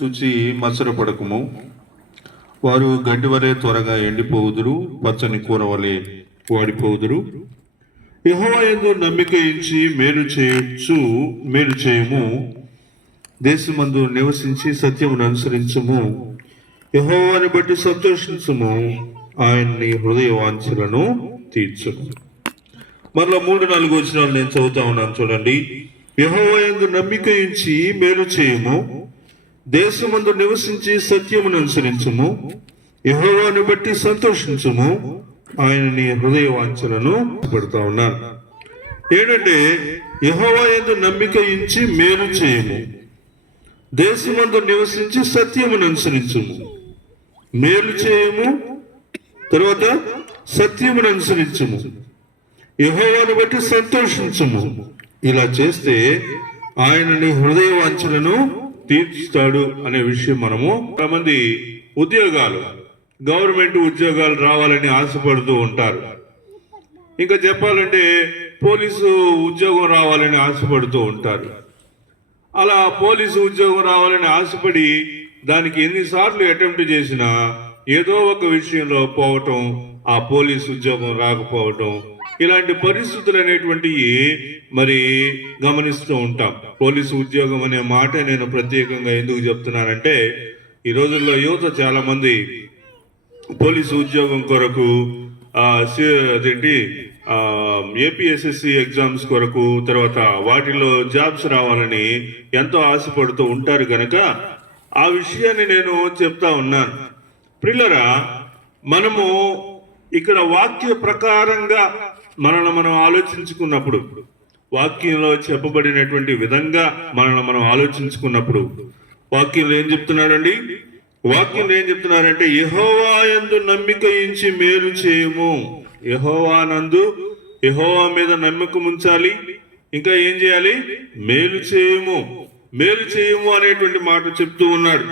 చూచి మత్సరపడకము. వారు గడ్డి వలె త్వరగా ఎండిపోవుదురు, పచ్చని కూర వలె వాడిపోవుదురు. యెహోవా యందు నమ్మిక ఉంచి మేలు చేయము. దేశమందు నివసించి సత్యమును అనుసరించము. యెహోవాని బట్టి సంతోషించము. ఆయన్ని హృదయ వాంఛలను తీర్చుము. మరలా 3-4 వచనాలు నేను చదువుతా ఉన్నాను, చూడండి. యెహోవా యందు నమ్మిక ఉంచి మేలు చేయము. దేశమందు నివసించి సత్యమును అనుసరించుము. యెహోవాను బట్టి సంతోషించుము. ఆయనని హృదయ వాంఛలను పెడతా ఉన్నాను. ఏంటంటే, యెహోవా యందు నమ్మిక ఉంచి మేలు చేయము. దేశమందు నివసించి సత్యమును అనుసరించుము. మేలు చేయము, తర్వాత సత్యమును అనుసరించుము. యెహోవాను బట్టి సంతోషించుము. ఇలా చేస్తే ఆయనని హృదయ వాంఛలను తీర్చుతాడు అనే విషయం మనము కొంతమంది గవర్నమెంట్ ఉద్యోగాలు రావాలని ఆశపడుతూ ఉంటారు. ఇంకా చెప్పాలంటే పోలీసు ఉద్యోగం రావాలని ఆశపడుతూ ఉంటారు. అలా పోలీసు ఉద్యోగం రావాలని ఆశపడి దానికి ఎన్నిసార్లు అటెంప్ట్ చేసినా ఏదో ఒక విషయంలో పోవటం, ఆ పోలీసు ఉద్యోగం రాకపోవటం, ఇలాంటి పరిస్థితులు అనేటువంటివి మరి గమనిస్తూ ఉంటాం. పోలీసు ఉద్యోగం అనే మాట నేను ప్రత్యేకంగా ఎందుకు చెప్తున్నానంటే, ఈ రోజుల్లో యువత చాలా మంది పోలీసు ఉద్యోగం కొరకు ఏపీఎస్ఎస్సి ఎగ్జామ్స్ కొరకు, తర్వాత వాటిలో జాబ్స్ రావాలని ఎంతో ఆశపడుతూ ఉంటారు కనుక ఆ విషయాన్ని నేను చెప్తా ఉన్నాను. ప్రియులారా, మనము ఇక్కడ వాక్య ప్రకారంగా మనం ఆలోచించుకున్నప్పుడు, వాక్యంలో చెప్పబడినటువంటి విధంగా మనం ఆలోచించుకున్నప్పుడు, వాక్యంలో ఏం చెప్తున్నాడండి? వాక్యంలో ఏం చెప్తున్నారంటే, యెహోవా యందు నమ్మిక ఉంచి మేలు చేయము. యెహోవా మీద నమ్మకం ఉంచాలి. ఇంకా ఏం చేయాలి? మేలు చేయము. మేలు చేయము అనేటువంటి మాట చెప్తూ ఉన్నాడు.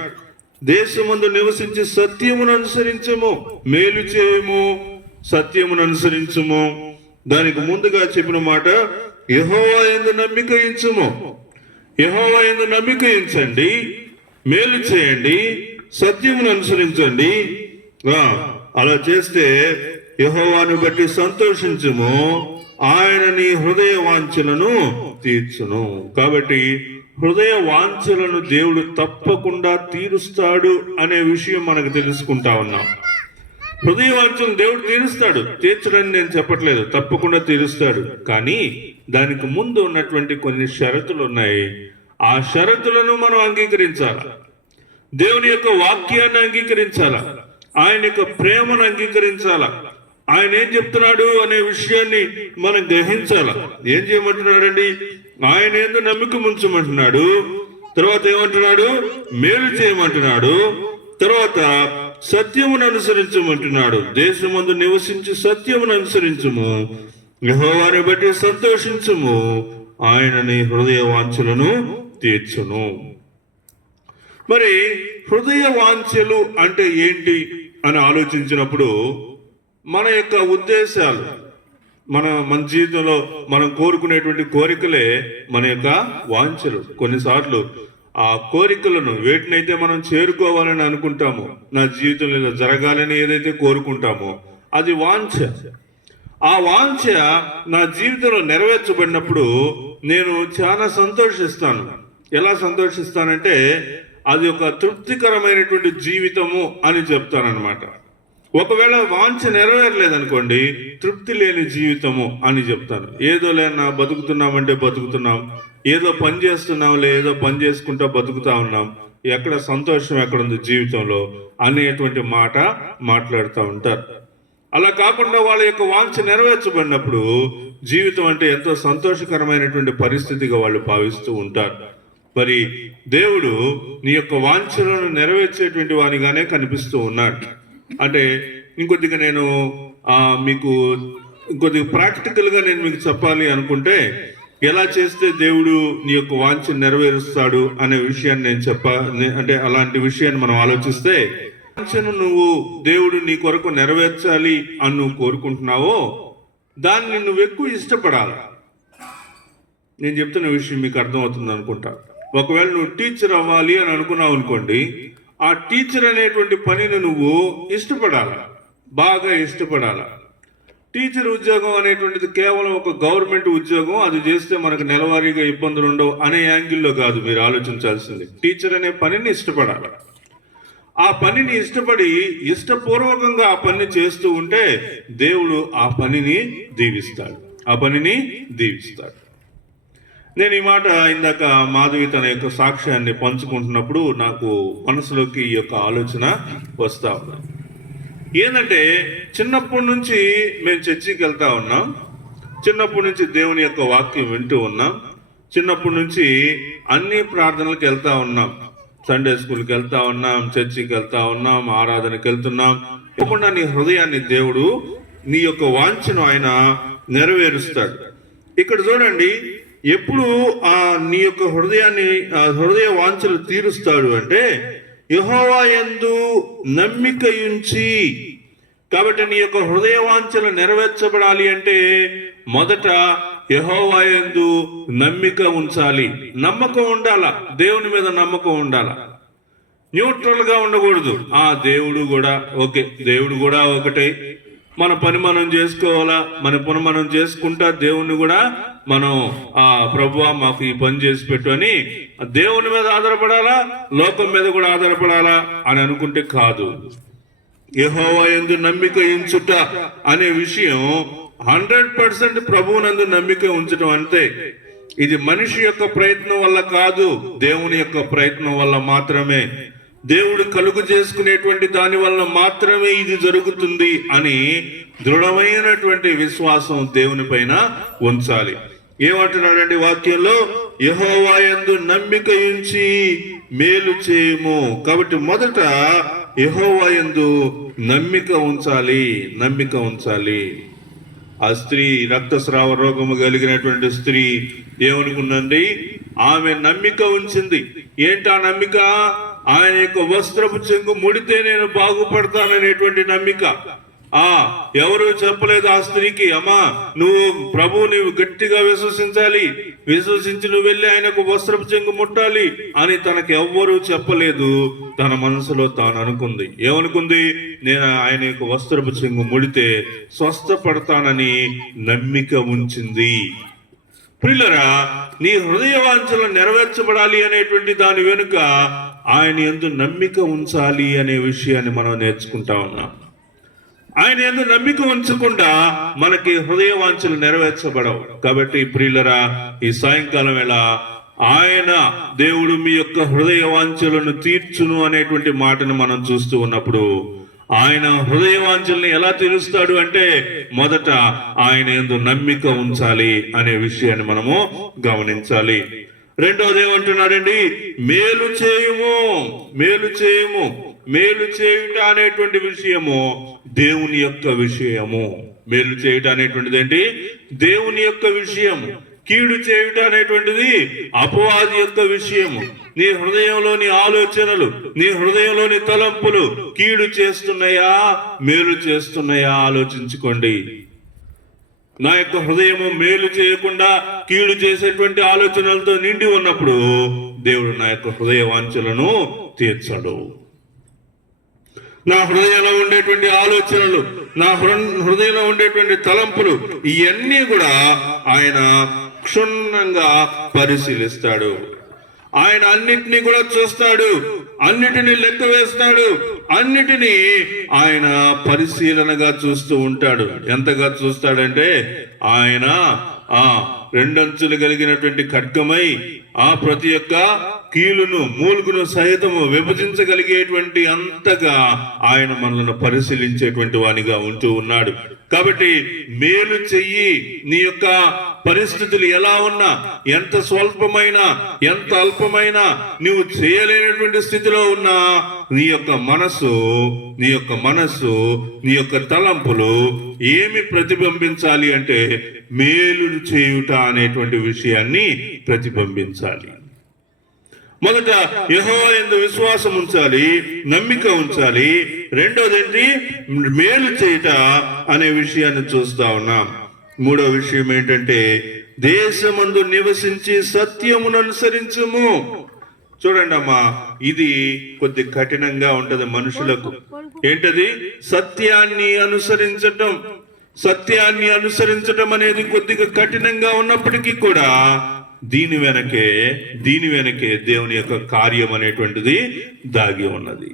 దేశమందు నివసించి సత్యమును అనుసరించము. మేలు చేయము, సత్యమును అనుసరించము. దానికి ముందుగా చెప్పిన మాట, యెహోవా యందు నమ్మిక ఉంచుము. యెహోవా యందు నమ్మిక ఉంచండి, మేలు చేయండి, సత్యమును అనుసరించండి. అలా చేస్తే యెహోవాను బట్టి సంతోషించుము. ఆయన నీ హృదయ వాంఛలను తీర్చును. కాబట్టి హృదయ వాంఛలను దేవుడు తప్పకుండా తీరుస్తాడు అనే విషయం మనకు తెలుసుకుంటా ఉన్నాం. హృదయ వాంఛలను దేవుడు తీరుస్తాడు, తీర్చడని నేను చెప్పట్లేదు, తప్పకుండా తీరుస్తాడు. కానీ దానికి ముందు ఉన్నటువంటి కొన్ని షరతులు ఉన్నాయి. ఆ షరతులను మనం అంగీకరించాలి. దేవుని యొక్క వాక్యాన్ని అంగీకరించాల, ఆయన యొక్క ప్రేమను అంగీకరించాల, ఆయన ఏం చెప్తున్నాడు అనే విషయాన్ని మనం గ్రహించాల. ఏం చేయమంటున్నాడండి? ఆయన యందు నమ్మిక ఉంచమంటున్నాడు. తర్వాత ఏమంటున్నాడు? మేలు చేయమంటున్నాడు. తర్వాత సత్యమును అనుసరించమంటున్నాడు. దేశమందు నివసించి సత్యమును అనుసరించుము. యెహోవాని బట్టి సంతోషించుము. ఆయన నీ హృదయ వాంఛలను తీర్చును. మరి హృదయ వాంఛలు అంటే ఏంటి అని ఆలోచించినప్పుడు, మన యొక్క ఉద్దేశాలు, మన జీవితంలో మనం కోరుకునేటువంటి కోరికలే మన యొక్క వాంఛలు. కొన్నిసార్లు ఆ కోరికలను, వేటినైతే మనం చేరుకోవాలని అనుకుంటామో, నా జీవితంలో ఇలా జరగాలని ఏదైతే కోరుకుంటామో అది వాంఛ. ఆ వాంఛ నా జీవితంలో నెరవేర్చబడినప్పుడు నేను చాలా సంతోషిస్తాను. ఎలా సంతోషిస్తానంటే, అది ఒక తృప్తికరమైనటువంటి జీవితము అని చెప్తానన్నమాట. ఒకవేళ వాంఛ నెరవేరలేదనుకోండి, తృప్తి లేని జీవితము అని చెప్తాను. ఏదో లేనా బతుకుతున్నామంటే బతుకుతున్నాం, ఏదో పని చేస్తున్నాంలే, ఏదో పని చేసుకుంటా బతుకుతా ఉన్నాం, ఎక్కడ సంతోషం ఎక్కడుంది జీవితంలో అనేటువంటి మాట మాట్లాడుతూ ఉంటారు. అలా కాకుండా వాళ్ళ యొక్క వాంఛ నెరవేర్చబడినప్పుడు జీవితం అంటే ఎంతో సంతోషకరమైనటువంటి పరిస్థితిగా వాళ్ళు భావిస్తూ ఉంటారు. మరి దేవుడు నీ యొక్క వాంఛలను నెరవేర్చేటువంటి వానిగానే కనిపిస్తూ ఉన్నాడు. అంటే ఇంకొద్దిగా నేను మీకు ఇంకొద్దిగా ప్రాక్టికల్గా నేను మీకు చెప్పాలి అనుకుంటే, ఎలా చేస్తే దేవుడు నీ యొక్క వాంఛ నెరవేరుస్తాడు అనే విషయాన్ని నేను అంటే అలాంటి విషయాన్ని మనం ఆలోచిస్తే, వాంఛను నువ్వు దేవుడు నీ కొరకు నెరవేర్చాలి అని నువ్వు కోరుకుంటున్నావో దాన్ని నువ్వు ఎక్కువ ఇష్టపడాలి. నేను చెప్తున్న విషయం మీకు అర్థమవుతుంది అనుకుంటా. ఒకవేళ నువ్వు టీచర్ అవ్వాలి అని అనుకున్నావు అనుకోండి, ఆ టీచర్ అనేటువంటి పనిని నువ్వు ఇష్టపడాలా, బాగా ఇష్టపడాలా. టీచర్ ఉద్యోగం అనేటువంటిది కేవలం ఒక గవర్నమెంట్ ఉద్యోగం, అది చేస్తే మనకు నెలవారీగా ఇబ్బందులు ఉండవు అనే యాంగిల్లో కాదు మీరు ఆలోచించాల్సింది. టీచర్ అనే పనిని ఇష్టపడాలి. ఆ పనిని ఇష్టపడి ఇష్టపూర్వకంగా ఆ పనిని చేస్తూ ఉంటే దేవుడు ఆ పనిని దీవిస్తాడు, ఆ పనిని దీవిస్తాడు. నేను ఈ మాట ఇందాక మాధవి తన యొక్క సాక్ష్యాన్ని పంచుకుంటున్నప్పుడు నాకు మనసులోకి ఈ యొక్క ఆలోచన వస్తా ఉన్నా. ఏంటంటే చిన్నప్పటి నుంచి మేము చర్చికి వెళ్తా ఉన్నాం, చిన్నప్పటి నుంచి దేవుని యొక్క వాక్యం వింటూ ఉన్నాం, చిన్నప్పటి నుంచి అన్ని ప్రార్థనలకు వెళ్తా ఉన్నాం, సండే స్కూల్కి వెళ్తా ఉన్నాం, చర్చికి వెళ్తా ఉన్నాం, ఆరాధనకి వెళ్తున్నాం. తప్పకుండా నీ హృదయాన్ని దేవుడు నీ యొక్క వాంఛను ఆయన నెరవేరుస్తాడు. ఇక్కడ చూడండి, ఎప్పుడు నీ యొక్క హృదయ వాంఛలు తీరుస్తాడు అంటే యెహోవా యందు నమ్మిక ఉంచి. కాబట్టి నీ యొక్క హృదయ వాంఛలు నెరవేర్చబడాలి అంటే మొదట యెహోవా యందు నమ్మిక ఉంచాలి, నమ్మకం ఉండాల, దేవుని మీద నమ్మకం ఉండాల. న్యూట్రల్ గా ఉండకూడదు. దేవుడు కూడా ఓకే, దేవుడు కూడా ఒకటే, మన పని మనం చేసుకోవాలా, మన పని మనం చేసుకుంటా దేవుణ్ణి కూడా మనం ప్రభువా మాకు ఈ పని చేసి పెట్టు అని దేవుని మీద ఆధారపడాలా, లోకం మీద కూడా ఆధారపడాలా అని అనుకుంటే కాదు. యెహోవా యందు నమ్మిక ఉంచుట అనే విషయం 100% ప్రభువునందు నమ్మిక ఉంచడం అంతే. ఇది మనిషి యొక్క ప్రయత్నం వల్ల కాదు, దేవుని యొక్క ప్రయత్నం వల్ల మాత్రమే, దేవుడు కలుగు చేసుకునేటువంటి దాని వల్ల మాత్రమే ఇది జరుగుతుంది అని దృఢమైనటువంటి విశ్వాసం దేవుని పైన ఉంచాలి. ఏమంటున్నాడండి వాక్యంలో? యెహోవా యందు నమ్మిక ఉంచి మేలు చేయము. కాబట్టి మొదట యెహోవా యందు నమ్మిక ఉంచాలి, నమ్మిక ఉంచాలి. ఆ స్త్రీ రక్తస్రావ రోగము కలిగినటువంటి స్త్రీ ఏమనుకుందండి? ఆమె నమ్మిక ఉంచింది. ఏంటా నమ్మిక? ఆయన యొక్క వస్త్రపు చెంగు ముడితే నేను బాగుపడతాననేటువంటి నమ్మిక. ఎవరు చెప్పలేదు ఆ స్త్రీకి, అమ్మా నువ్వు గట్టిగా విశ్వసించాలి, విశ్వసించి నువ్వు వెళ్ళి ఆయనకు వస్త్రపు చెంగు ముట్టాలి అని తనకు ఎవ్వరూ చెప్పలేదు. తన మనసులో తాను అనుకుంది. ఏమనుకుంది? నేను ఆయన యొక్క వస్త్రపు చెంగు ముడితే స్వస్థపడతానని నమ్మిక ఉంచింది. ప్రియులరా, నీ హృదయ వాంఛలు నెరవేర్చబడాలి అనేటువంటి దాని వెనుక ఆయన యందు నమ్మిక ఉంచాలి అనే విషయాన్ని మనం నేర్చుకుంటా ఉన్నాం. ఆయన యందు నమ్మిక ఉంచకుండా మనకి హృదయ వాంఛలు నెరవేర్చబడవు. కాబట్టి ప్రియులరా, ఈ సాయంకాలం వేళ ఆయన దేవుడు మీ యొక్క హృదయ వాంఛలను తీర్చును అనేటువంటి మాటను మనం చూస్తూ ఉన్నప్పుడు ఆయన హృదయ వాంఛల్ని ఎలా తీరుస్తాడు అంటే మొదట ఆయన యందు నమ్మిక ఉంచాలి అనే విషయాన్ని మనము గమనించాలి. రెండోది ఏమంటున్నాడండి? మేలు చేయుము, మేలు చేయుము. మేలు చేయుట అనేటువంటి విషయము దేవుని యొక్క విషయము. మేలు చేయుట అనేటువంటిది ఏంటి? దేవుని యొక్క విషయము. కీడు చేయుట అనేటువంటిది అపవాది యొక్క విషయము. నీ హృదయంలోని ఆలోచనలు, నీ హృదయంలోని తలంపులు కీడు చేస్తున్నాయా, మేలు చేస్తున్నాయా ఆలోచించుకోండి. నా యొక్క హృదయము మేలు చేయకుండా కీడు చేసేటువంటి ఆలోచనలతో నిండి ఉన్నప్పుడు దేవుడు నా యొక్క హృదయ వాంఛలను తీర్చడు. నా హృదయంలో ఉండేటువంటి ఆలోచనలు, నా హృదయంలో ఉండేటువంటి తలంపులు, ఇవన్నీ కూడా ఆయన క్షుణ్ణంగా పరిశీలిస్తాడు. ఆయన అన్నిటినీ కూడా చూస్తాడు, అన్నిటినీ లెక్క వేస్తాడు, అన్నిటినీ ఆయన పరిశీలనగా చూస్తూ ఉంటాడు. ఎంతగా చూస్తాడంటే ఆయన రెండంచులు కలిగినటువంటి ఖడ్గమై ప్రతి ఒక్క కీలును మూలుగును సహితము విభజించగలిగేటువంటి అంతగా ఆయన మనల్ని పరిశీలించేటువంటి వానిగా ఉంటూ ఉన్నాడు. కాబట్టి మేలు చెయ్యి. నీ యొక్క పరిస్థితులు ఎలా ఉన్నా, ఎంత స్వల్పమైనా, ఎంత అల్పమైనా, నువ్వు చేయలేనటువంటి స్థితిలో ఉన్నా నీ యొక్క మనసు, నీ యొక్క తలంపులు ఏమి ప్రతిబింబించాలి అంటే మేలు చేయుట అనేటువంటి విషయాన్ని ప్రతిబింబించాలి. మొదట యెహోవా యందు విశ్వాసం ఉంచాలి, నమ్మిక ఉంచాలి. రెండోది ఏంటి? మేలు చేయుట అనే విషయాన్ని చూస్తా ఉన్నాం. మూడో విషయం ఏంటంటే దేశమందు నివసించి సత్యమును అనుసరించుము. చూడండి అమ్మా, ఇది కొద్ది కఠినంగా ఉంటది మనుషులకు. ఏంటది? సత్యాన్ని అనుసరించటం. సత్యాన్ని అనుసరించటం అనేది కొద్దిగా కఠినంగా ఉన్నప్పటికీ కూడా దీని వెనకే దేవుని యొక్క కార్యం అనేటువంటిది దాగి ఉన్నది.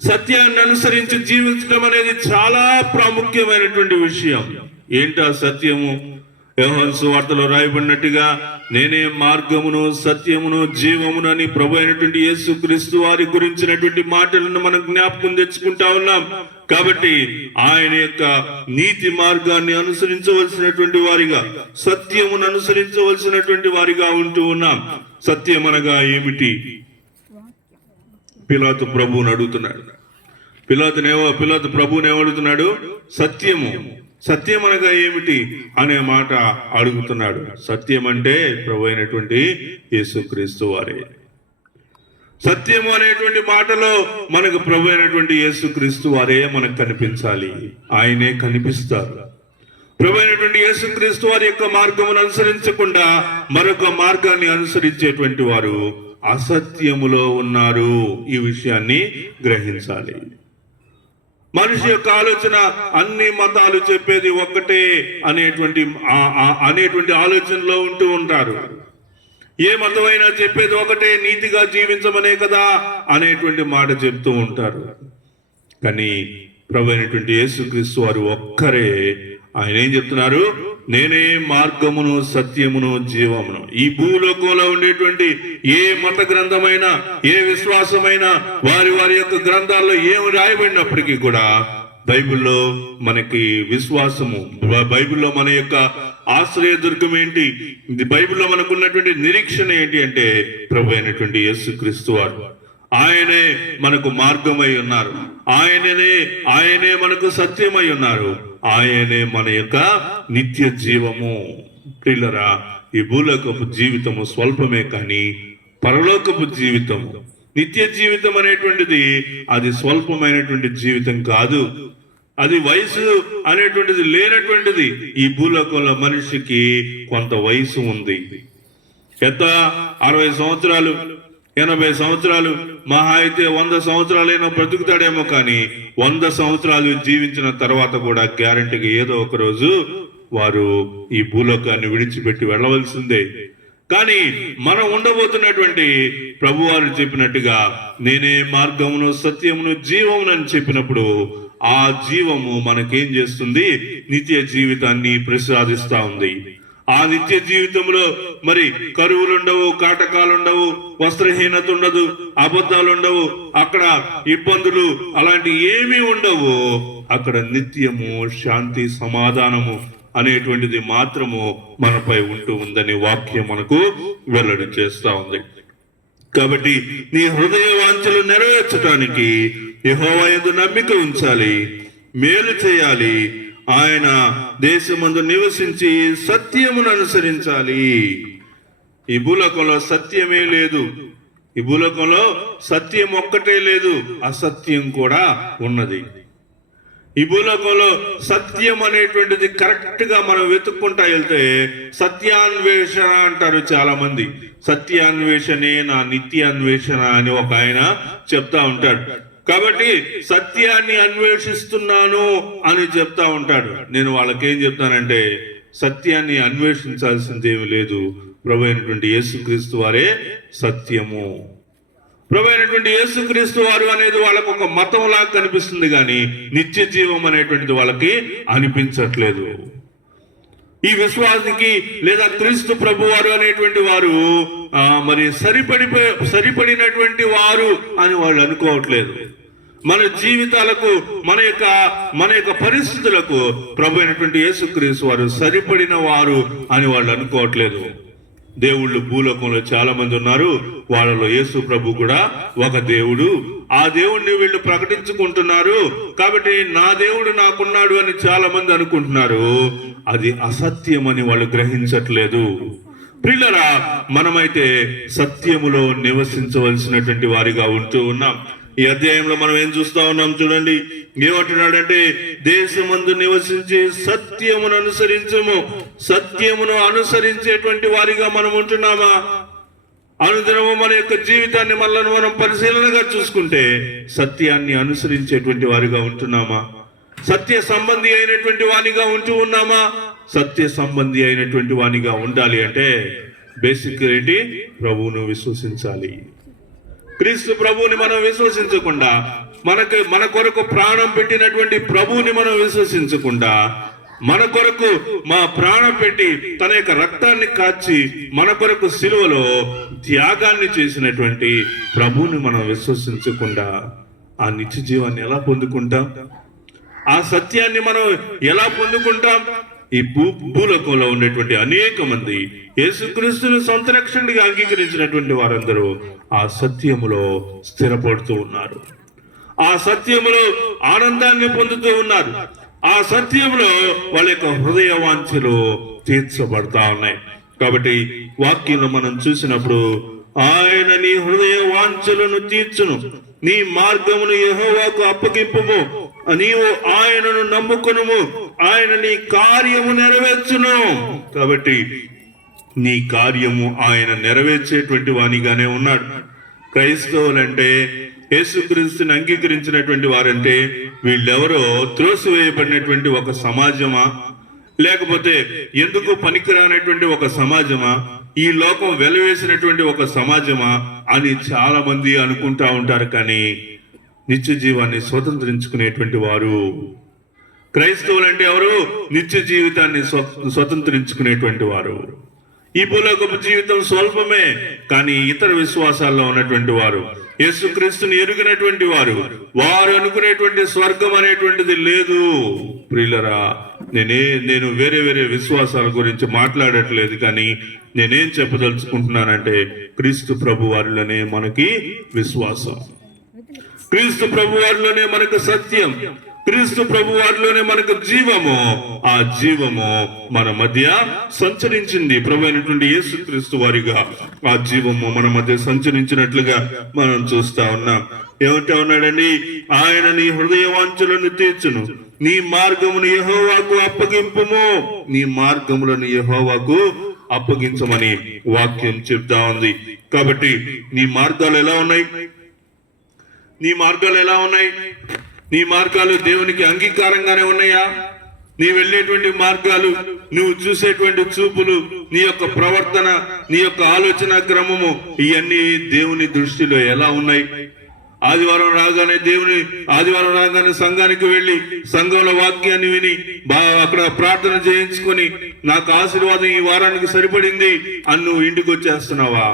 సత్యాన్ని అనుసరించి జీవించడం అనేది చాలా ప్రాముఖ్యమైనటువంటి విషయం. ఏంటా సత్యము? యోహాను సువార్తలో రాయబడినట్టుగా, నేనే మార్గమును సత్యమును జీవమును అని ప్రభు అయినటువంటి యేసుక్రీస్తు వారి గురించినటువంటి మాటలను మనం జ్ఞాపకం తెచ్చుకుంటా ఉన్నాం. కాబట్టి ఆయన యొక్క నీతి మార్గాన్ని అనుసరించవలసినటువంటి వారిగా, సత్యమును అనుసరించవలసినటువంటి వారిగా ఉంటూ ఉన్నాం. సత్యం అనగా ఏమిటి? పిలాతు ప్రభువుని అడుగుతున్నాడు. పిలాతు ప్రభువుని ఏమడుగుతున్నాడు? సత్యం అనగా ఏమిటి అనే మాట అడుగుతున్నాడు. సత్యం అంటే ప్రభు అయినటువంటి యేసుక్రీస్తు వారే. సత్యము అనేటువంటి మాటలో మనకు ప్రభు అయినటువంటి యేసుక్రీస్తు వారే మనకు కనిపించాలి. ఆయనే కనిపిస్తారు. ప్రభు అయినటువంటి యేసుక్రీస్తు వారి యొక్క మార్గమును అనుసరించకుండా మరొక మార్గాన్ని అనుసరించేటువంటి వారు అసత్యములో ఉన్నారు. ఈ విషయాన్ని గ్రహించాలి. మనిషి యొక్క ఆలోచన, అన్ని మతాలు చెప్పేది ఒక్కటే అనేటువంటి ఆలోచనలో ఉంటూ ఉంటారు. ఏ మతమైనా చెప్పేది ఒకటే, నీతిగా జీవించమనే కదా అనేటువంటి మాట చెప్తూ ఉంటారు. కానీ ప్రభు అయినటువంటి యేసుక్రీస్తు వారు ఒక్కరే. ఆయన ఏం చెప్తున్నారు? నేనే మార్గమును సత్యమును జీవమును. ఈ భూలోకంలో ఉండేటువంటి ఏ మత గ్రంథమైనా, ఏ విశ్వాసమైనా, వారి యొక్క గ్రంథాల్లో ఏమి రాయబడినప్పటికీ కూడా బైబిల్లో మనకి విశ్వాసము, బైబిల్లో మన యొక్క ఆశ్రయదుర్గం ఏంటి, బైబిల్లో మనకు ఉన్నటువంటి నిరీక్షణ ఏంటి అంటే ప్రభు అయినటువంటి యేసుక్రీస్తు వారు. ఆయనే మనకు మార్గమై ఉన్నారు. ఆయనే మనకు సత్యమై ఉన్నారు. ఆయనే మన యొక్క నిత్య జీవము. ప్రియులరా, ఈ భూలోకపు జీవితము స్వల్పమే, కానీ పరలోకపు జీవితము, నిత్య జీవితం అనేటువంటిది అది స్వల్పమైనటువంటి జీవితం కాదు. అది వయసు అనేటువంటిది లేనటువంటిది. ఈ భూలోకంలో మనిషికి కొంత వయసు ఉంది. ఎంత 60 సంవత్సరాలు, 80 సంవత్సరాలు, మహా అయితే 100 సంవత్సరాలైనా బ్రతుకుతాడేమో. కానీ 100 సంవత్సరాలు జీవించిన తర్వాత కూడా గ్యారంటీగా ఏదో ఒక రోజు వారు ఈ భూలోకాన్ని విడిచిపెట్టి వెళ్ళవలసిందే. కానీ మనం ఉండబోతున్నటువంటి ప్రభువారు చెప్పినట్టుగా నేనే మార్గమును సత్యమును జీవమును అని చెప్పినప్పుడు ఆ జీవము మనకేం చేస్తుంది? నిత్య జీవితాన్ని ప్రసాదిస్తా ఉంది. ఆ నిత్య జీవితంలో మరి కరువులు ఉండవు, కాటకాలు ఉండవు, వస్త్రహీనత ఉండదు, అబద్ధాలు ఉండవు, అక్కడ ఇబ్బందులు అలాంటి ఏమీ ఉండవు. అక్కడ నిత్యము శాంతి సమాధానము అనేటువంటిది మాత్రము మనపై ఉంటూ ఉందని వాక్యం మనకు వెల్లడి చేస్తా ఉంది. కాబట్టి నీ హృదయ వాంఛలు నెరవేర్చడానికి యెహోవా యందు నమ్మిక ఉంచాలి, మేలు చేయాలి. ఆయన దేశమందు నివసించి సత్యమును అనుసరించాలి. ఈ భూలోకంలో సత్యమే లేదు. ఈ భూలోకంలో సత్యం ఒక్కటే లేదు, అసత్యం కూడా ఉన్నది. ఈ భూలోకంలో సత్యం అనేటువంటిది కరెక్ట్ గా మనం వెతుక్కుంటా వెళ్తే సత్యాన్వేషణ అంటారు చాలా మంది. సత్యాన్వేషణే నా నిత్యాన్వేషణ అని ఒక ఆయన చెప్తా ఉంటాడు. కాబట్టి సత్యాన్ని అన్వేషిస్తున్నాను అని చెప్తా ఉంటాడు. నేను వాళ్ళకేం చెప్తానంటే, సత్యాన్ని అన్వేషించాల్సింది ఏమి లేదు. ప్రభు అయినటువంటి యేసుక్రీస్తు వారే సత్యము. ప్రభు అయినటువంటి యేసుక్రీస్తు వారు అనేది వాళ్ళకు ఒక మతం లాగా కనిపిస్తుంది, కానీ నిత్య జీవం అనేటువంటిది వాళ్ళకి అనిపించట్లేదు. ఈ విశ్వాసికి లేదా క్రీస్తు ప్రభు వారు అనేటువంటి వారు మరి సరిపడినటువంటి వారు అని వాళ్ళు అనుకోవట్లేదు. మన జీవితాలకు, మన యొక్క పరిస్థితులకు ప్రభు అయినటువంటి యేసుక్రీస్తు వారు సరిపడిన వారు అని వాళ్ళు అనుకోవట్లేదు. దేవుళ్ళు భూలోకంలో చాలా మంది ఉన్నారు. వాళ్ళలో యేసు ప్రభు కూడా ఒక దేవుడు. ఆ దేవుడిని వీళ్ళు ప్రకటించుకుంటున్నారు. కాబట్టి నా దేవుడు నాకున్నాడు అని చాలా మంది అనుకుంటున్నారు. అది అసత్యం అని వాళ్ళు గ్రహించట్లేదు. ప్రియులారా, మనమైతే సత్యములో నివసించవలసినటువంటి వారిగా ఉంటూ ఉన్నాం. ఈ అధ్యాయంలో మనం ఏం చూస్తా ఉన్నాం చూడండి. ఏమంటున్నాడంటే, దేశమందు నివసించి సత్యమును అనుసరించము. సత్యమును అనుసరించేటువంటి వారిగా మనం ఉంటున్నామా? అనుదినము మన యొక్క జీవితాన్ని మనల్ని మనం పరిశీలనగా చూసుకుంటే సత్యాన్ని అనుసరించేటువంటి వారిగా ఉంటున్నామా? సత్య సంబంధి అయినటువంటి వానిగా ఉంటూ ఉన్నామా? సత్య సంబంధి అయినటువంటి వానిగా ఉండాలి అంటే బేసిక్ ఏంటి? ప్రభువును విశ్వసించాలి. క్రీస్తు ప్రభువుని మనం విశ్వసించకుండా, మన కొరకు ప్రాణం పెట్టినటువంటి ప్రభువుని మనం విశ్వసించకుండా, మన కొరకు మా ప్రాణం పెట్టి తన యొక్క రక్తాన్ని కాచి మన కొరకు సిలువలో త్యాగాన్ని చేసినటువంటి ప్రభువుని మనం విశ్వసించకుండా ఆ నిత్య జీవాన్ని ఎలా పొందుకుంటాం? ఆ సత్యాన్ని మనం ఎలా పొందుకుంటాం? ఈ భూలోకంలో ఉన్నటువంటి అనేక మంది యేసుక్రీస్తుని సొంత రక్షణగా అంగీకరించినటువంటి వారందరూ ఆ సత్యములో స్థిరపడుతూ ఉన్నారు. ఆ సత్యములో ఆనందాన్ని పొందుతూ ఉన్నారు. ఆ సత్యంలో వాళ్ళ యొక్క హృదయ వాంఛలు తీర్చబడతా ఉన్నాయి. కాబట్టి వాక్యంలో మనం చూసినప్పుడు ఆయన నీ హృదయ వాంఛలను తీర్చును, నీ మార్గమును యెహోవాకు అప్పగింపుము, నీవు ఆయనను నమ్ముకొనుము, ఆయన నీ కార్యము నెరవేర్చును. కాబట్టి నీ కార్యము ఆయన నెరవేర్చేటువంటి వానిగానే ఉన్నాడు. క్రైస్తవులంటే, యేసుక్రీస్తుని అంగీకరించినటువంటి వారంటే వీళ్ళెవరో త్రోసివేయబడినటువంటి ఒక సమాజమా, లేకపోతే ఎందుకు పనికిరానటువంటి ఒక సమాజమా, ఈ లోకం వెలవేసినటువంటి ఒక సమాజమా అని చాలా మంది అనుకుంటా ఉంటారు. కానీ నిత్య జీవాన్ని స్వతంత్రించుకునేటువంటి వారు క్రైస్తవులు అంటే ఎవరు? నిత్య జీవితాన్ని స్వతంత్రించుకునేటువంటి వారు. ఈ భూలోకపు జీవితం స్వల్పమే, కానీ ఇతర విశ్వాసాల్లో ఉన్నటువంటి వారు, యేసుక్రీస్తుని ఎరుగినటువంటి వారు, వారు అనుకునేటువంటి స్వర్గం అనేటువంటిది లేదు. ప్రియులరా, నేను వేరే వేరే విశ్వాసాల గురించి మాట్లాడట్లేదు, కానీ నేనేం చెప్పదలుచుకుంటున్నానంటే క్రీస్తు ప్రభు వారిలోనే మనకి విశ్వాసం, క్రీస్తు ప్రభు వారిలోనే మనకు సత్యం, క్రీస్తు ప్రభు వారిలోనే మనకు జీవము. ఆ జీవము మన మధ్య సంచరించింది. ప్రభు అయినటువంటి యేసుక్రీస్తు వారిగా ఆ జీవము మన మధ్య సంచరించినట్లుగా మనం చూస్తా ఉన్నాం. ఏమంటా ఉన్నాడండి? ఆయన నీ హృదయ వాంఛలను తీర్చును, నీ మార్గమును యెహోవాకు అప్పగింపుము, నీ మార్గములను యెహోవాకు అప్పగించమని వాక్యం చెప్తా ఉంది. కాబట్టి నీ మార్గాలు ఎలా ఉన్నాయి? నీ మార్గాలు ఎలా ఉన్నాయి? నీ మార్గాలు దేవునికి అంగీకారంగానే ఉన్నాయా? నీ వెళ్ళేటువంటి మార్గాలు, నువ్వు చూసేటువంటి చూపులు, నీ యొక్క ప్రవర్తన, నీ యొక్క ఆలోచన క్రమము, ఇవన్నీ దేవుని దృష్టిలో ఎలా ఉన్నాయి? ఆదివారం రాగానే సంఘానికి వెళ్ళి సంఘంలో వాక్యాన్ని విని అక్కడ ప్రార్థన చేయించుకొని నాకు ఆశీర్వాదం ఈ వారానికి సరిపడింది అని నువ్వు ఇంటికి వచ్చేస్తున్నావా?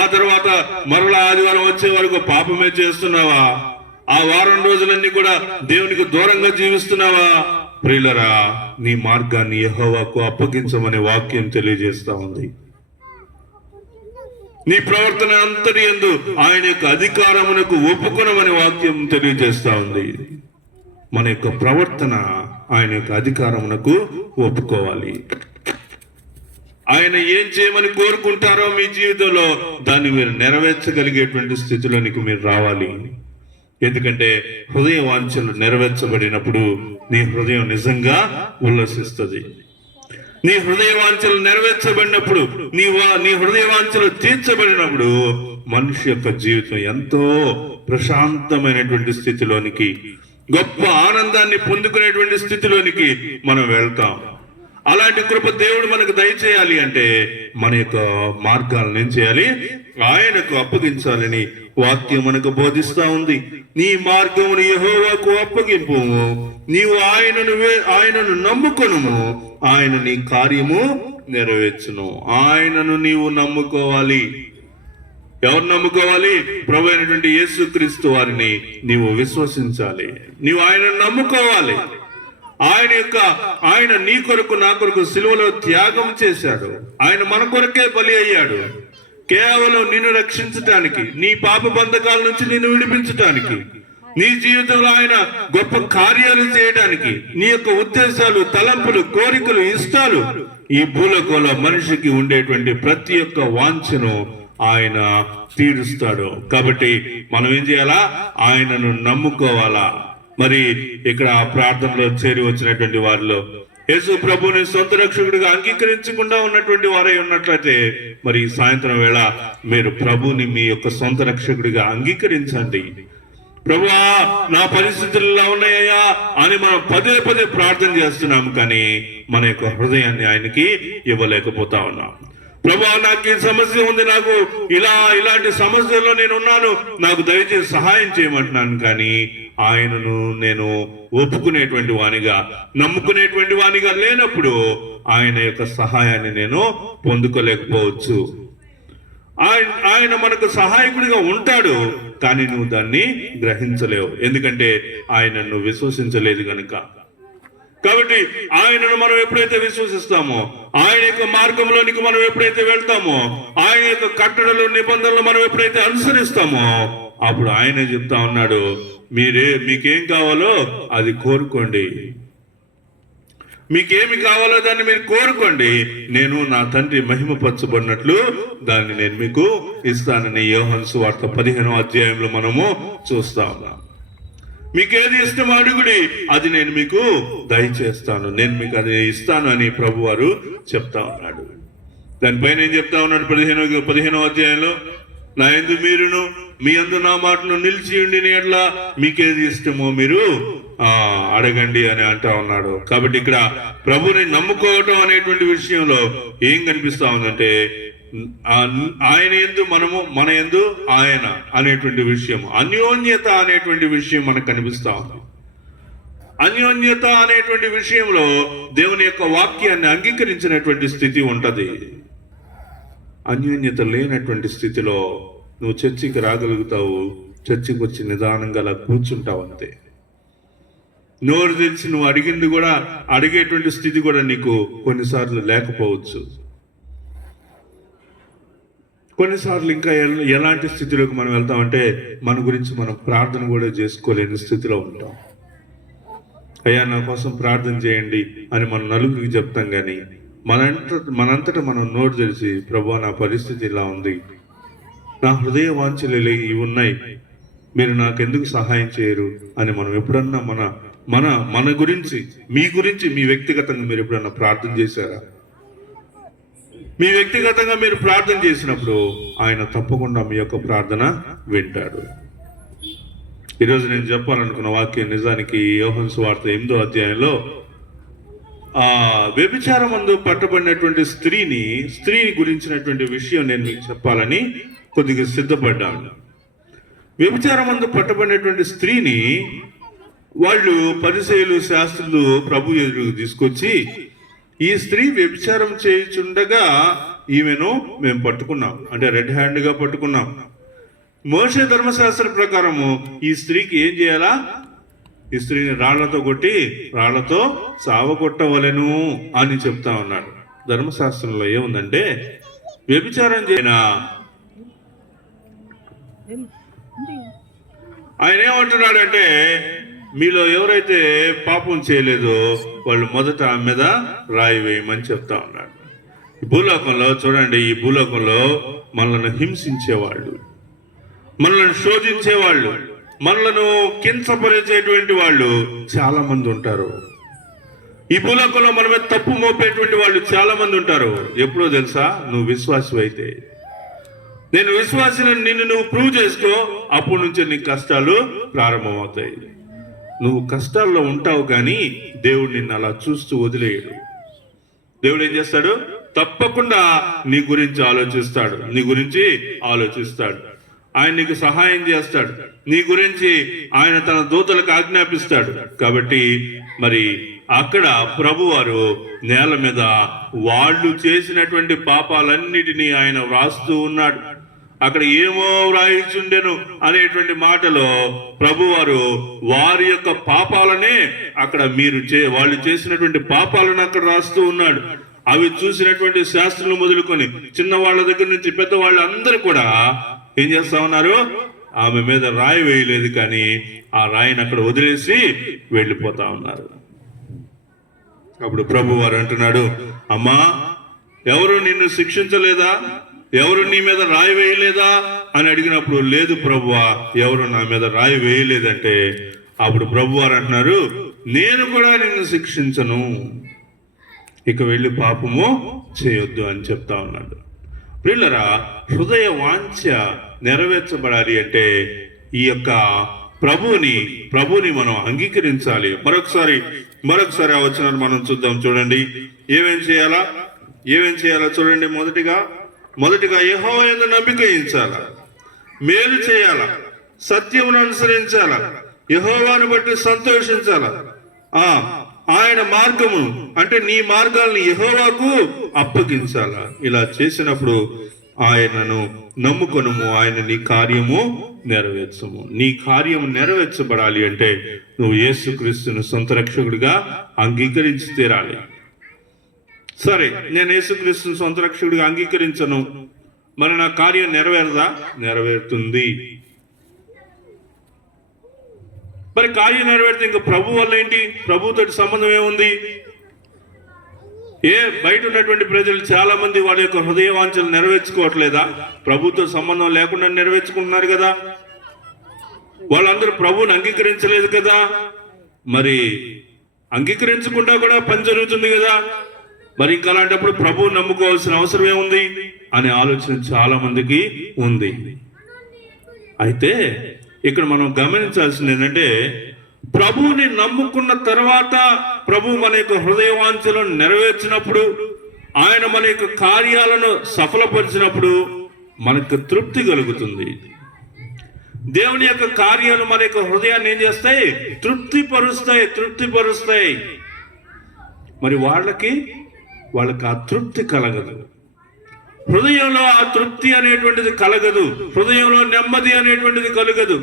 ఆ తర్వాత మరలా ఆదివారం వచ్చే వరకు పాపమే చేస్తున్నావా? ఆ వారం రోజులన్నీ కూడా దేవునికి దూరంగా జీవిస్తున్నావా? ప్రియులరా, నీ మార్గాన్ని యెహోవాకు అప్పగించమనే వాక్యం తెలియజేస్తా ఉంది. నీ ప్రవర్తన అంతటి యందు ఆయన యొక్క అధికారమునకు ఒప్పుకొనమని వాక్యం తెలియజేస్తా ఉంది. మన యొక్క ప్రవర్తన ఆయన యొక్క అధికారమునకు ఒప్పుకోవాలి. ఆయన ఏం చేయమని కోరుకుంటారో మీ జీవితంలో దాన్ని మీరు నెరవేర్చగలిగేటువంటి స్థితిలోనికి మీరు రావాలి. ఎందుకంటే హృదయ వాంఛలు నెరవేర్చబడినప్పుడు నీ హృదయం నిజంగా ఉల్లసిస్తుంది. నీ హృదయ వాంఛలు నెరవేర్చబడినప్పుడు, నీ హృదయ వాంఛలు తీర్చబడినప్పుడు మనిషి యొక్క జీవితం ఎంతో ప్రశాంతమైనటువంటి స్థితిలోనికి, గొప్ప ఆనందాన్ని పొందుకునేటువంటి స్థితిలోనికి మనం వెళ్తాం. అలాంటి కృప దేవుడు మనకు దయచేయాలి అంటే మన యొక్క మార్గాలను ఏం చేయాలి? ఆయనకు అప్పగించాలని వాక్యం మనకు బోధిస్తా ఉంది. నీ మార్గమును యెహోవాకు అప్పగింపు, నీవు ఆయనను నమ్ముకొనుము, ఆయన నీ కార్యము నెరవేర్చును. ఆయనను నీవు నమ్ముకోవాలి. ఎవరు నమ్ముకోవాలి? ప్రభు అయినటువంటి యేసుక్రీస్తు వారిని నీవు విశ్వసించాలి. నీవు ఆయనను నమ్ముకోవాలి. ఆయన నీ కొరకు నా కొరకు సిలువలో త్యాగం చేశాడు. ఆయన మన కొరకే బలి అయ్యాడు. కేవలం నిన్ను రక్షించటానికి, నీ పాప బంధకాల నుంచి నిన్ను విడిపించటానికి, నీ జీవితంలో ఆయన గొప్ప కార్యాలు చేయడానికి, నీ యొక్క ఉద్దేశాలు, తలంపులు, కోరికలు, ఇష్టాలు, ఈ భూలోకంలో మనిషికి ఉండేటువంటి ప్రతి ఒక్క వాంఛను ఆయన తీరుస్తాడు. కాబట్టి మనం ఏం చేయాలా? ఆయనను నమ్ముకోవాలా. మరి ఇక్కడ ప్రార్థనలో చేరి వచ్చినటువంటి వారిలో యేసు ప్రభుని సొంత రక్షకుడిగా అంగీకరించకుండా ఉన్నటువంటి వారై ఉన్నట్లయితే మరి ఈ సాయంత్రం వేళ మీరు ప్రభుని మీ యొక్క సొంత రక్షకుడిగా అంగీకరించండి. ప్రభువా, నా పరిస్థితులు ఇలా ఉన్నాయ్యా అని మనం పదే పదే ప్రార్థన చేస్తున్నాం, కానీ మన యొక్క హృదయాన్ని ఆయనకి ఇవ్వలేకపోతా ఉన్నాం. ప్రభువా, నాకు ఈ సమస్య ఉంది, నాకు ఇలాంటి సమస్యల్లో నేను ఉన్నాను, నాకు దయచేసి సహాయం చేయమంటున్నాను, కానీ ఆయనను నేను ఒప్పుకునేటువంటి వానిగా, నమ్ముకునేటువంటి వానిగా లేనప్పుడు ఆయన యొక్క సహాయాన్ని నేను పొందుకోలేకపోవచ్చు. ఆయన మనకు సహాయకుడిగా ఉంటాడు, కానీ నువ్వు దాన్ని గ్రహించలేవు, ఎందుకంటే ఆయనను విశ్వసించలేదు కనుక. కాబట్టి ఆయనను మనం ఎప్పుడైతే విశ్వసిస్తామో, ఆయన యొక్క మార్గంలోనికి మనం ఎప్పుడైతే వెళ్తామో, ఆయన యొక్క కట్టడలు నిబంధనలు మనం ఎప్పుడైతే అనుసరిస్తామో, అప్పుడు ఆయనే చెప్తా ఉన్నాడు, మీకేం కావాలో అది కోరుకోండి, మీకేమి కావాలో దాన్ని మీరు కోరుకోండి, నేను నా తండ్రి మహిమపరచబడినట్లు దాన్ని నేను మీకు ఇస్తానని యోహాను సువార్త 15వ అధ్యాయంలో మనము చూస్తా ఉన్నాం. మీకేది ఇష్టం అడుగుడి, అది నేను మీకు దయచేస్తాను, నేను మీకు అది ఇస్తాను అని ప్రభు వారు చెప్తా ఉన్నాడు. దానిపైన ఏం చెప్తా ఉన్నాడు 15వ అధ్యాయంలో, నా యందు మీరును మీ యందు నా మాటలు నిలిచి ఉండి ఎట్లా మీకేది ఇష్టమో మీరు అడగండి అని అంటా ఉన్నాడు. కాబట్టి ఇక్కడ ప్రభుని నమ్ముకోవటం అనేటువంటి విషయంలో ఏం కనిపిస్తా ఉందంటే, ఆయన యందు మనము, మన యందు ఆయన అనేటువంటి విషయం, అన్యోన్యత అనేటువంటి విషయం మనకు కనిపిస్తా ఉంది. అన్యోన్యత అనేటువంటి విషయంలో దేవుని యొక్క వాక్యాన్ని అంగీకరించినటువంటి స్థితి ఉంటది. అన్యోన్యత లేనటువంటి స్థితిలో నువ్వు చర్చికి రాగలుగుతావు, చర్చికి వచ్చి నిదానంగా అలా కూర్చుంటావు అంతే. నోరు తెరిచి నువ్వు అడిగింది కూడా అడిగేటువంటి స్థితి కూడా నీకు కొన్నిసార్లు లేకపోవచ్చు. కొన్నిసార్లు ఇంకా ఎలాంటి స్థితిలోకి మనం వెళ్తామంటే, మన గురించి మనం ప్రార్థన కూడా చేసుకోలేని స్థితిలో ఉంటాం. అయ్యా, నా కోసం ప్రార్థన చేయండి అని మనం నలుగురికి చెప్తాం, కానీ మనంతటా మనం నోరు తెరిచి, ప్రభువా నా పరిస్థితి ఇలా ఉంది, నా హృదయ వాంఛలు ఇవి ఉన్నాయి, మీరు నాకెందుకు సహాయం చేయరు అని మనం ఎప్పుడన్నా మన గురించి, మీ వ్యక్తిగతంగా మీరు ఎప్పుడన్నా ప్రార్థన చేశారా? మీ వ్యక్తిగతంగా మీరు ప్రార్థన చేసినప్పుడు ఆయన తప్పకుండా మీ యొక్క ప్రార్థన వింటాడు. ఈరోజు నేను చెప్పాలనుకున్న వాక్యం నిజానికి యోహాను సువార్త 8వ అధ్యాయంలో వ్యభిచారమందు పట్టబడినటువంటి స్త్రీ గురించినటువంటి విషయం నేను మీకు చెప్పాలని కొద్దిగా సిద్ధపడ్డాను. వ్యభిచారమందు పట్టబడినటువంటి స్త్రీని వాళ్ళు పరిసయ్యులు, శాస్త్రులు ప్రభు ఎదురుకు తీసుకొచ్చి, ఈ స్త్రీ వ్యభిచారం చేయుచుండగా ఈమెను మేము పట్టుకున్నాం, అంటే రెడ్ హ్యాండ్గా పట్టుకున్నాం. మోషే ధర్మశాస్త్రం ప్రకారము ఈ స్త్రీకి ఏం చేయాలా? ఈ స్త్రీని రాళ్లతో సావగొట్టవలెను అని చెప్తా ఉన్నాడు. ధర్మశాస్త్రంలో ఏముందంటే, వ్యభిచారం చేయన ఆయన ఏమంటున్నాడంటే, మీలో ఎవరైతే పాపం చేయలేదో వాళ్ళు మొదట ఆమె మీద రాయి వేయమని చెప్తా ఉన్నాడు. ఈ భూలోకంలో చూడండి, ఈ భూలోకంలో మనల్ని హింసించేవాళ్ళు, మనల్ని శోధించేవాళ్ళు, మనలను కించపరిచేటువంటి వాళ్ళు చాలా మంది ఉంటారు. ఈ భూలోకంలో మన మీద తప్పు మోపేటువంటి వాళ్ళు చాలా మంది ఉంటారు. ఎప్పుడో తెలుసా? నువ్వు విశ్వాసి అయితే, నేను విశ్వాసిని నిన్ను నువ్వు ప్రూవ్ చేసుకో, అప్పటి నుంచి నీ కష్టాలు ప్రారంభమవుతాయి. నువ్వు కష్టాల్లో ఉంటావు, కానీ దేవుడు నిన్ను అలా చూస్తూ వదిలేయడు. దేవుడు ఏం చేస్తాడు? తప్పకుండా నీ గురించి ఆలోచిస్తాడు. ఆయన నీకు సహాయం చేస్తాడు, నీ గురించి ఆయన తన దూతలకు ఆజ్ఞాపిస్తాడు. కాబట్టి మరి అక్కడ ప్రభువారు నేల మీద వాళ్ళు చేసినటువంటి పాపాలన్నిటినీ ఆయన వ్రాస్తూ ఉన్నాడు. అక్కడ ఏమో వ్రాయిచుండెను అనేటువంటి మాటలో ప్రభువారు వారి యొక్క పాపాలనే అక్కడ వాళ్ళు చేసినటువంటి పాపాలను అక్కడ రాస్తూ ఉన్నాడు. అవి చూసినటువంటి శాస్త్రులు మొదలుకొని చిన్నవాళ్ళ దగ్గర నుంచి పెద్దవాళ్ళు అందరూ కూడా ఏం చేస్తా ఉన్నారు? ఆమె మీద రాయి వేయలేదు, కానీ ఆ రాయిని అక్కడ వదిలేసి వెళ్ళిపోతా ఉన్నారు. అప్పుడు ప్రభువారు అంటున్నాడు, అమ్మా, ఎవరు నిన్ను శిక్షించలేదా? ఎవరు నీ మీద రాయి వేయలేదా అని అడిగినప్పుడు, లేదు ప్రభువా, ఎవరు నా మీద రాయి వేయలేదంటే, అప్పుడు ప్రభువారు అంటున్నారు, నేను కూడా నిన్ను శిక్షించను, ఇక వెళ్ళి పాపము చేయొద్దు అని చెప్తా ఉన్నాడు. ప్రియులరా, హృదయ వాంఛ నెరవేర్చబడాలి అంటే ఈ యొక్క ప్రభుని మనం అంగీకరించాలి. మరొకసారి ఆ వచనాన్ని మనం చూద్దాం. చూడండి, ఏమేం చేయాలా చూడండి. మొదటిగా యెహోవా యందు నమ్మిక ఉంచాలా, మేలు చేయాలా, సత్యమును అనుసరించాలా, యెహోవాను బట్టి సంతోషించాలా, ఆయన మార్గము అంటే నీ మార్గాల్ని యెహోవాకు అప్పగించాలా. ఇలా చేసినప్పుడు ఆయనను నమ్ముకొనుము, ఆయన నీ కార్యము నెరవేర్చము. నీ కార్యము నెరవేర్చబడాలి అంటే నువ్వు యేసుక్రీస్తును సొంత రక్షకుడిగా అంగీకరించి తీరాలి. సరే, నేను యేసుక్రీస్తును సొంత రక్షకుడిగా అంగీకరించను, మరి నా కార్యం నెరవేరదా? నెరవేరుతుంది. మరి కార్యం నెరవేరితే ఇంకా ప్రభు వల్ల ఏంటి? ప్రభుతో సంబంధం ఏముంది? బయట ఉన్నటువంటి ప్రజలు చాలా మంది వాళ్ళ యొక్క హృదయ వాంఛలు నెరవేర్చుకోవట్లేదా? ప్రభుతో సంబంధం లేకుండా నెరవేర్చుకుంటున్నారు కదా. వాళ్ళందరూ ప్రభువుని అంగీకరించలేదు కదా. మరి అంగీకరించకుండా కూడా పని జరుగుతుంది కదా. మరి ఇంకా అలాంటప్పుడు ప్రభువు నమ్ముకోవాల్సిన అవసరం ఏముంది అనే ఆలోచన చాలా మందికి ఉంది. అయితే ఇక్కడ మనం గమనించాల్సింది ఏంటంటే, ప్రభువుని నమ్ముకున్న తర్వాత ప్రభు మన యొక్క హృదయ వాంఛలను నెరవేర్చినప్పుడు, ఆయన మన యొక్క కార్యాలను సఫలపరిచినప్పుడు మనకు తృప్తి కలుగుతుంది. దేవుని యొక్క కార్యాలు మన యొక్క హృదయాన్ని ఏం చేస్తాయి? తృప్తిపరుస్తాయి. మరి వాళ్ళకి ఆ తృప్తి కలగదు. హృదయంలో ఆ తృప్తి అనేటువంటిది కలగదు. హృదయంలో నెమ్మది అనేటువంటిది కలగదు.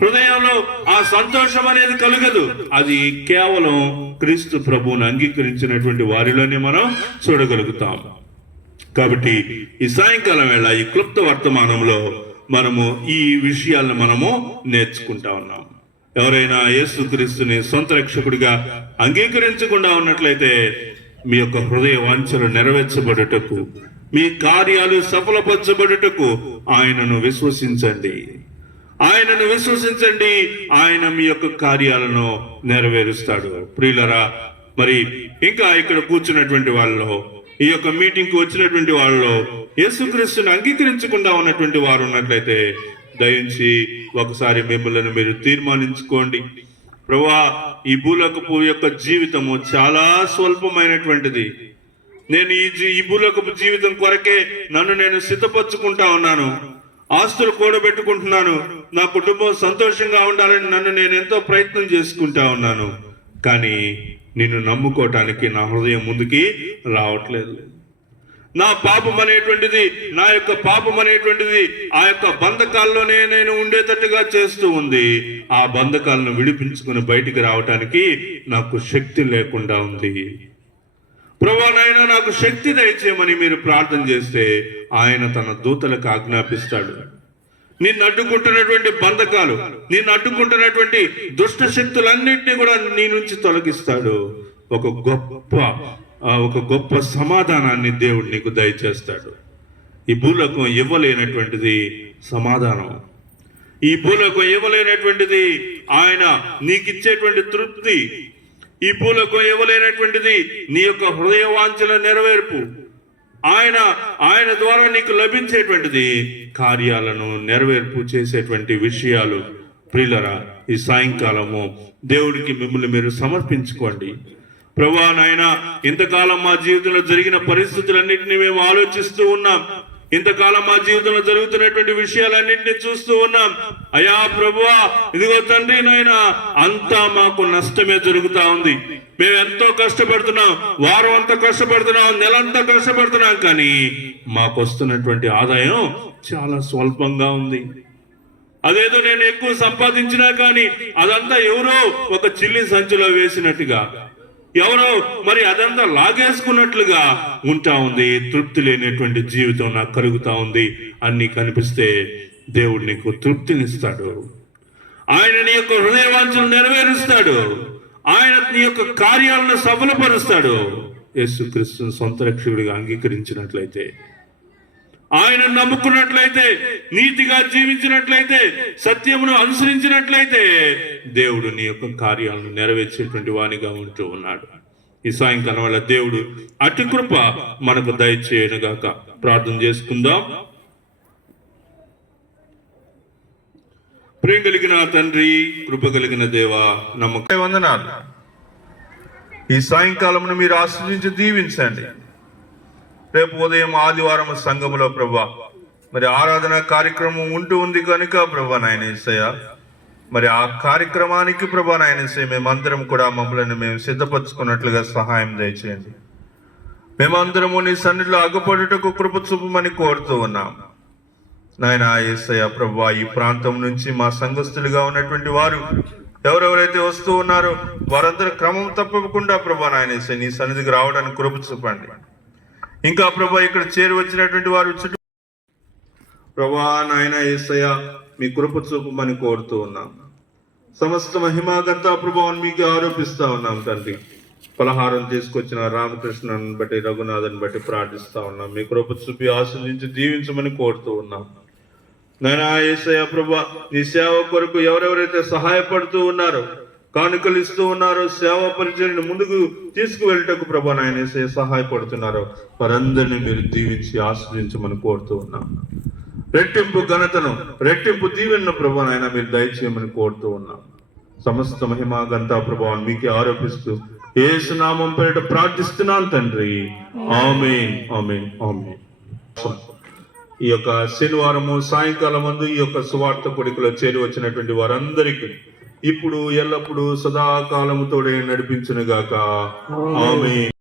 హృదయంలో ఆ సంతోషం అనేది కలగదు. అది కేవలం క్రీస్తు ప్రభువును అంగీకరించినటువంటి వారిలోనే మనం చూడగలుగుతాం. కాబట్టి ఈ సాయంకాలం వేళ ఈ క్లుప్త వర్తమానంలో మనము ఈ విషయాలను మనము నేర్చుకుంటా ఉన్నాం. ఎవరైనా యేసుక్రీస్తుని సొంత రక్షకుడిగా అంగీకరించకుండా ఉన్నట్లయితే మీ యొక్క హృదయ వాంఛలు నెరవేర్చబడుటకు, మీ కార్యాలు సఫలపరచబడుటకు ఆయనను విశ్వసించండి. ఆయన మీ యొక్క కార్యాలను నెరవేరుస్తాడు. ప్రియులరా, మరి ఇంకా ఇక్కడ కూర్చున్నటువంటి వాళ్ళలో, ఈ యొక్క మీటింగ్ కు వచ్చినటువంటి వాళ్ళలో యేసుక్రీస్తుని అంగీకరించకుండా ఉన్నటువంటి వారు ఉన్నట్లయితే దయించి ఒకసారి మిమ్మల్ని మీరు తీర్మానించుకోండి. ప్రభువా, ఈ భూలోకపు యొక్క జీవితము చాలా స్వల్పమైనటువంటిది. నేను ఈ భూలోకపు జీవితం కొరకే నన్ను నేను సిద్ధపరచుకుంటా ఉన్నాను. ఆస్తులు కూడబెట్టుకుంటున్నాను. నా కుటుంబం సంతోషంగా ఉండాలని నన్ను నేను ఎంతో ప్రయత్నం చేసుకుంటా ఉన్నాను. కానీ నిన్ను నమ్ముకోవటానికి నా హృదయం ముందుకి రావట్లేదు. నా పాపం అనేటువంటిది, నా యొక్క పాపం అనేటువంటిది ఆ యొక్క బంధకాల్లోనే నేను ఉండేటట్టుగా చేస్తూ ఉంది. ఆ బంధకాలను విడిపించుకుని బయటికి రావటానికి నాకు శక్తి లేకుండా ఉంది. ప్రభువా, నాయనా నాకు శక్తి దయచేయమని మీరు ప్రార్థన చేస్తే ఆయన తన దూతలకు ఆజ్ఞాపిస్తాడు. నిన్ను అడ్డుకుంటున్నటువంటి బంధకాలు, నిన్ను అడ్డుకుంటున్నటువంటి దుష్ట శక్తులన్నింటినీ కూడా నీ నుంచి తొలగిస్తాడు. ఒక గొప్ప సమాధానాన్ని దేవుడు నీకు దయచేస్తాడు. ఈ భూలోకం ఇవ్వలేనటువంటిది సమాధానం. ఈ భూలోకం ఇవ్వలేనటువంటిది ఆయన నీకిచ్చేటువంటి తృప్తి. ఈ భూలోకం ఇవ్వలేనటువంటిది నీ యొక్క హృదయ వాంఛల నెరవేర్పు. ఆయన ద్వారా నీకు లభించేటువంటిది కార్యాలను నెరవేర్పు చేసేటువంటి విషయాలు. ప్రియులరా, ఈ సాయంకాలము దేవుడికి మిమ్మల్ని మీరు సమర్పించుకోండి. ప్రభువా, నాయనా, ఇంతకాలం మా జీవితంలో జరిగిన పరిస్థితులన్నింటినీ మేము ఆలోచిస్తూ ఉన్నాం. ఇంతకాలం మా జీవితంలో జరుగుతున్నటువంటి విషయాలన్నింటినీ చూస్తూ ఉన్నాం. అయా ప్రభువా, ఇదిగో తండ్రి నాయనా, అంతా మాకు నష్టమే జరుగుతా ఉంది. మేము ఎంతో కష్టపడుతున్నాం, వారం అంతా కష్టపడుతున్నాం, నెలంతా కష్టపడుతున్నాం, కానీ మాకు వస్తున్నటువంటి ఆదాయం చాలా స్వల్పంగా ఉంది. అదేదో నేను ఎక్కువ సంపాదించినా కానీ అదంతా ఎవరో ఒక చిల్లి సంచిలో వేసినట్టుగా, ఎవరో మరి అదంతా లాగేసుకున్నట్లుగా ఉంటా ఉంది. తృప్తి లేనటువంటి జీవితం నాకు కలుగుతా ఉంది. అన్ని కనిపిస్తే దేవుడు నీకు తృప్తినిస్తాడు. ఆయన నీ యొక్క హృదయవాంఛను నెరవేరుస్తాడు. ఆయన నీ యొక్క కార్యాలను సఫలపరుస్తాడు. యేసుక్రీస్తుని సొంత రక్షకుడిగా అంగీకరించినట్లయితే, ఆయన నమ్ముకున్నట్లయితే, నీతిగా జీవించినట్లయితే, సత్యమును అనుసరించినట్లయితే దేవుడు నీ యొక్క కార్యాలను నెరవేర్చేటువంటి వానిగా ఉంటూ ఉన్నాడు. ఈ సాయంకాలం వల్ల దేవుడు అతి కృప మనకు దయచేయనుగాక. ప్రార్థన చేసుకుందాం. ప్రేమ కలిగిన తండ్రి, కృప కలిగిన దేవా, నమ్మకం వందనాలు. ఈ సాయంకాలమును మీరు ఆశ్రయించి దీవించండి. రేపు ఉదయం ఆదివారం సంఘములో ప్రభా మరి ఆరాధన కార్యక్రమం ఉంది కనుక ప్రభా నాయన యేసయ్య, మరి ఆ కార్యక్రమానికి ప్రభా నాయన యేసయ్య మేమందరం కూడా మమ్మల్ని మేము సిద్ధపరచుకున్నట్లుగా సహాయం దయచేయండి. మేమందరము నీ సన్నిధిలో అగపడుటకు కృప చూపమని కోరుతూ ఉన్నాం నాయన యేసయ్య. ప్రభా ఈ ప్రాంతం నుంచి మా సంఘస్థులుగా ఉన్నటువంటి వారు ఎవరెవరైతే వస్తూ ఉన్నారో వారందరూ క్రమం తప్పకుండా ప్రభా నాయన యేసయ్య నీ సన్నిధికి రావడానికి కృప చూపండి. ఇంకా ప్రభా ఇక్కడ చేరి వచ్చినటువంటి వారు చుట్టూ ప్రభా నాయన యేసయ్య మీ కృప చూపమని కోరుతూ ఉన్నాం. సమస్త మహిమాగంతా ప్రభావాన్ని మీకు ఆరోపిస్తా ఉన్నాం తండ్రి. పలహారం తీసుకొచ్చిన రామకృష్ణను బట్టి, రఘునాథన్ బట్టి ప్రార్థిస్తా ఉన్నాం. మీ కృప చూపి ఆశీర్వదించి దీవించమని కోరుతూ ఉన్నాం నాయన యేసయ్య. ప్రభా నీ సేవ కొరకు ఎవరెవరైతే సహాయపడుతూ ఉన్నారో, కానుకలు ఇస్తూ ఉన్నారో, సేవా పరిచర్యను ముందుకు తీసుకువెళ్ళటకు ప్రభా నాయన యేసయ్య సహాయపడుతున్నారో వారందరినీ మీరు దీవించి ఆశ్రయించమని కోరుతూ ఉన్నాం. రెట్టింపు ఘనతను, రెట్టింపు దీవెనను ప్రభా నాయన మీరు దయచేయమని కోరుతూ ఉన్నాం. సమస్త మహిమా ఘనత ప్రభావాన్ని మీకే ఆరోపిస్తూ యేసు నామం పేరిట ప్రార్థిస్తున్నాను తండ్రి. ఆమేన్, ఆమేన్, ఆమేన్. ఈ యొక్క శనివారము సాయంకాలం ముందు ఈ యొక్క సువార్త కొడుకులో చేరి వచ్చినటువంటి వారందరికీ ఇప్పుడు ఎల్లప్పుడూ సదాకాలము తోడే నడిపించునుగాక. ఆమేన్.